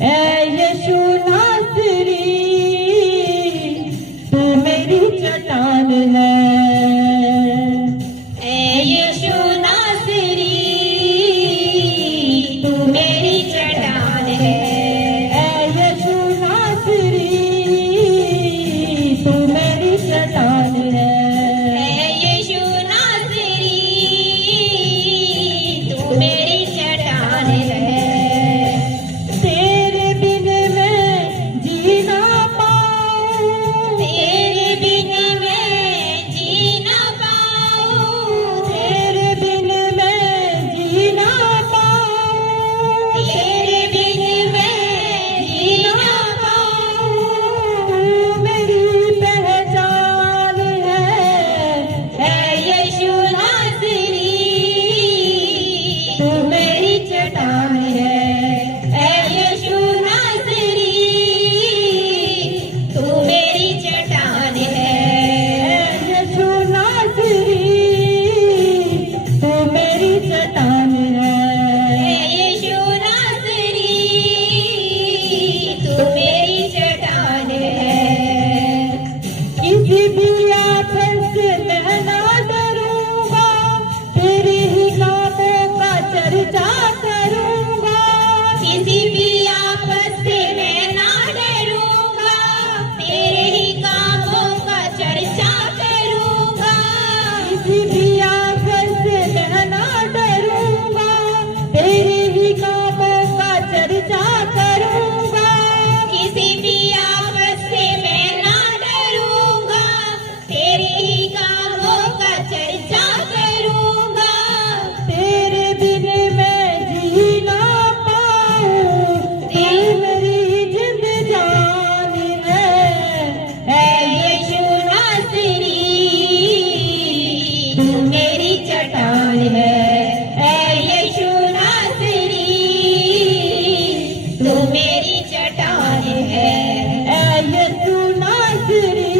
ऐ यीशु नासरी तू मेरी चट्टान है। ऐ यीशु नासरी तू मेरी चट्टान है। ऐ यीशु नासरी तू मेरी चट्टान है। ऐ यीशु नासरी तू मेरी चट्टान है। तेरे बिन मैं जी ना पाऊं, तेरे बिन मैं जी ना पाऊं, तेरे बिन मैं जी ना पाऊं, तेरे बिन मैं जी ना पाऊं। तू मेरी पहचान है। ऐ यीशु नासरी तू मेरी चट्टान है। ऐ यीशु नासरी तू मेरी चट्टान है। ऐ यीशु नासरी तू मेरी चट्टान है। ऐ यीशु नासरी तू मेरी चट्टान है। किसी भी आफत से मैं ना डरूंगा, तेरे ही कामों का चर्चा करूंगा। किसी भी आफत से मैं ना डरूंगा, तेरे ही कामों का चर्चा करूंगा। किसी भी आफत से मैं ना डरूंगा, तेरे ही कामों का चर्चा करूंगा। किसी भी आफत से मैं ना डरूंगा, तेरे ही कामों का चर्चा करूंगा। तेरे बिन मैं जी ना पाऊं, तू मेरी जिंद जान है। ऐ यीशु नासरी तू मेरी चट्टान है। ऐ यीशु नासरी तू मेरी चट्टान है। ऐ यीशु नासरी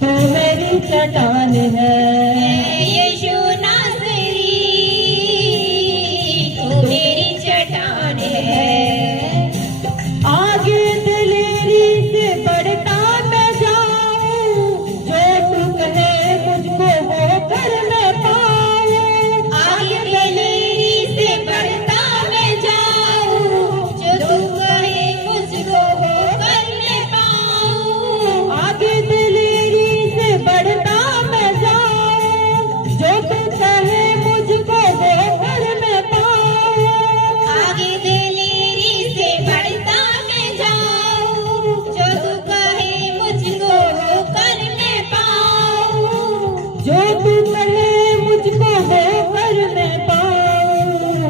तू मेरी चट्टान है। ऐ यीशु नासरी तू मेरी चट्टान है। आगे दिलेरी से बढ़ता मैं जाऊं, जो तू कहे मुझको वो कर मैं पाऊं। आगे दिलेरी से बढ़ता मैं जाऊं, जो तू कहे मुझको वो कर मैं पाऊं। आगे दिलेरी से बढ़ता मैं जाऊं, जो तू कहे मुझको वो कर मैं पाऊं। आगे दिलेरी से बढ़ता मैं जाऊं, जो तू कहे मुझको वो कर मैं पाऊं। जो तू कहे मुझको वो कर मैं पाऊं।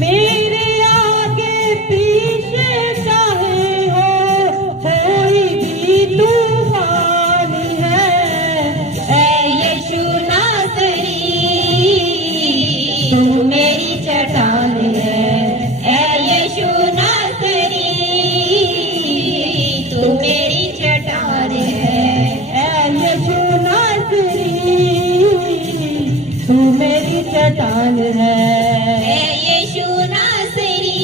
मेरे आगे पीछे चाहे हो कोई भी तूफान है। ऐ यीशु नासरी तू मेरी चट्टान है। ऐ यीशु नासरी तू मेरी चट्टान है। ऐ यीशु नासरी तू मेरी चट्टान है। ऐ यीशु नासरी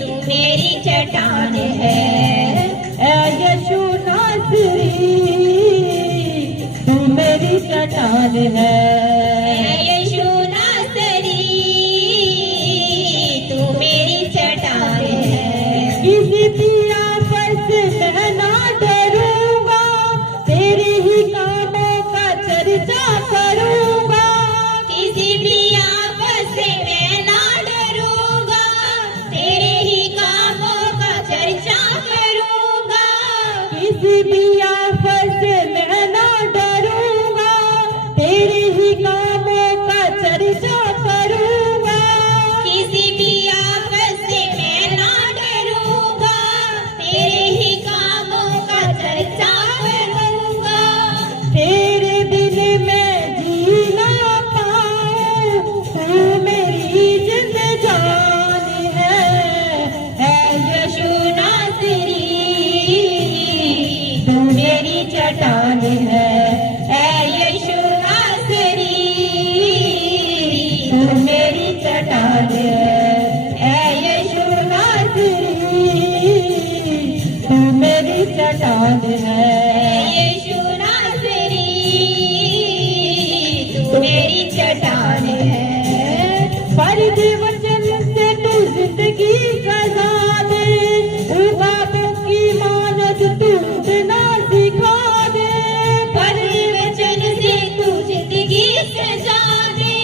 तू मेरी चट्टान है। ऐ यीशु नासरी तू मेरी चट्टान है। ऐ यीशु नासरी तू मेरी चट्टान है। किसी भी आफत से मैं ना डरूंगा, तेरे ही कामों का चर्चा करूंगा। किसी भी आफत से मैं ना डरूंगा, तेरे ही कामों का चर्चा करूंगा। किसी भी आफत से मैं ना डरूंगा, तेरे ही दे वचन से तू जिंदगी सजा दे, बाबों की मानद तू ना सिखा दे। भर दे वचन से तू जिंदगी सजा दे,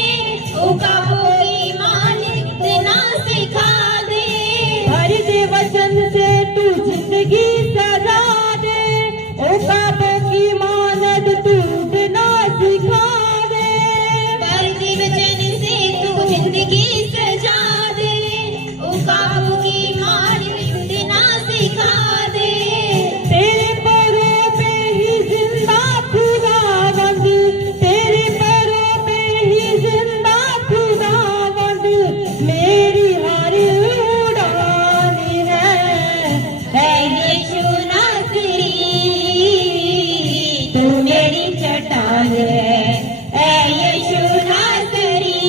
बाबों की मानद ना सिखा दे। भर दे वचन से तू जिंदगी सजा दे, बाबों की मानद तू ना सिखा दे। भर दे वचन से तू जिंदगी सजा दे, बाबों की मानद ना सिखा दे। तेरे पैरों पे ही जिंदा खुदावंद, तेरे पैरों पे ही जिंदा खुदावंद, मेरी हर उड़ान है यीशु नासरी, तू मेरी चट्टान है यीशु नासरी,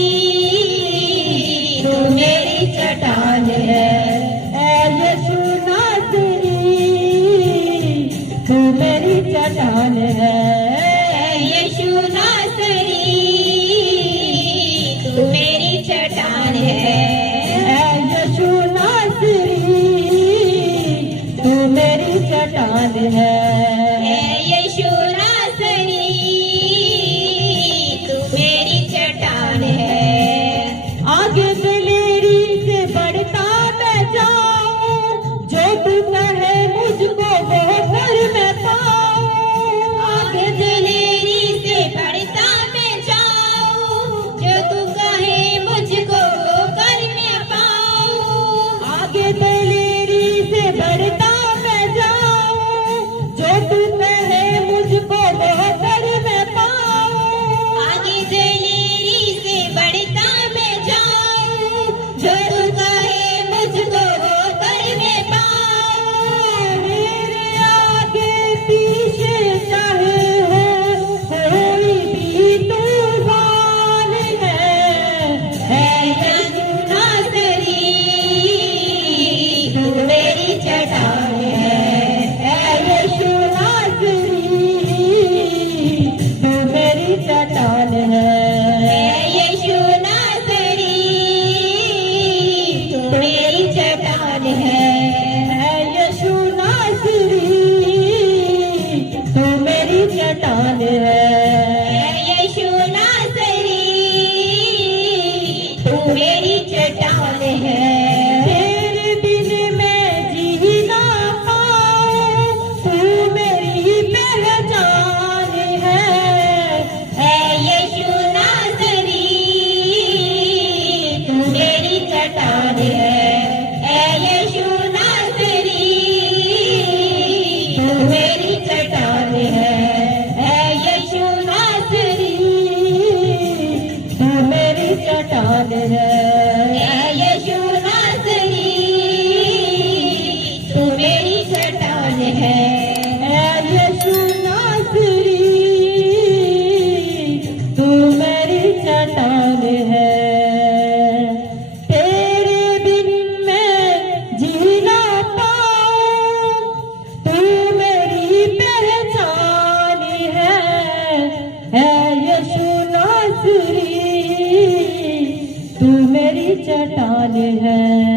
तू मेरी चट्टान है यीशु नासरी, तू मेरी चट्टान है। यीशु नासरी, तू मेरी चट्टान है यीशु नासरी, तू मेरी चट्टान है। यीशु नासरी, तू मेरी चट्टान है। आगे दिलेरी से बढ़ता मैं जाऊं, जो तू कहे मुझको वो कर मैं पाऊं। आगे दिलेरी से बढ़ता मैं जाऊं, जो तू कहे मुझको वो कर मैं पाऊं। आगे दिलेरी से बढ़ता मैं जाऊं, जो तू कहे मुझको वो कर मैं पाऊं। आगे दिलेरी से बढ़ता मैं जाऊं, जो तू कहे मुझको वो कर मैं पाऊं। मेरे आगे पीछे चाहे हो कोई भी तूफान है यीशु नासरी, तू मेरी चट्टान है यीशु नासरी, तू मेरी चट्टान है यीशु नासरी, तू मेरी चट्टान है यीशु नासरी, तू मेरी चट्टान है यीशु नासरी, तू मेरी चट्टान है। तेरे बिन मैं जी ना पाऊं, तू मेरी पहचान है यीशु नासरी, तू मेरी चट्टान है यीशु नासरी, तू मेरी चट्टान है यीशु नासरी, तू मेरी चट्टान है यीशु नासरी, तू मेरी चट्टान है यीशु नासरी, तू मेरी चट्टान है। तेरे बिन मैं जी ना पाऊं, तू मेरी पहचान है यीशु नासरी, तू मेरी चट्टान है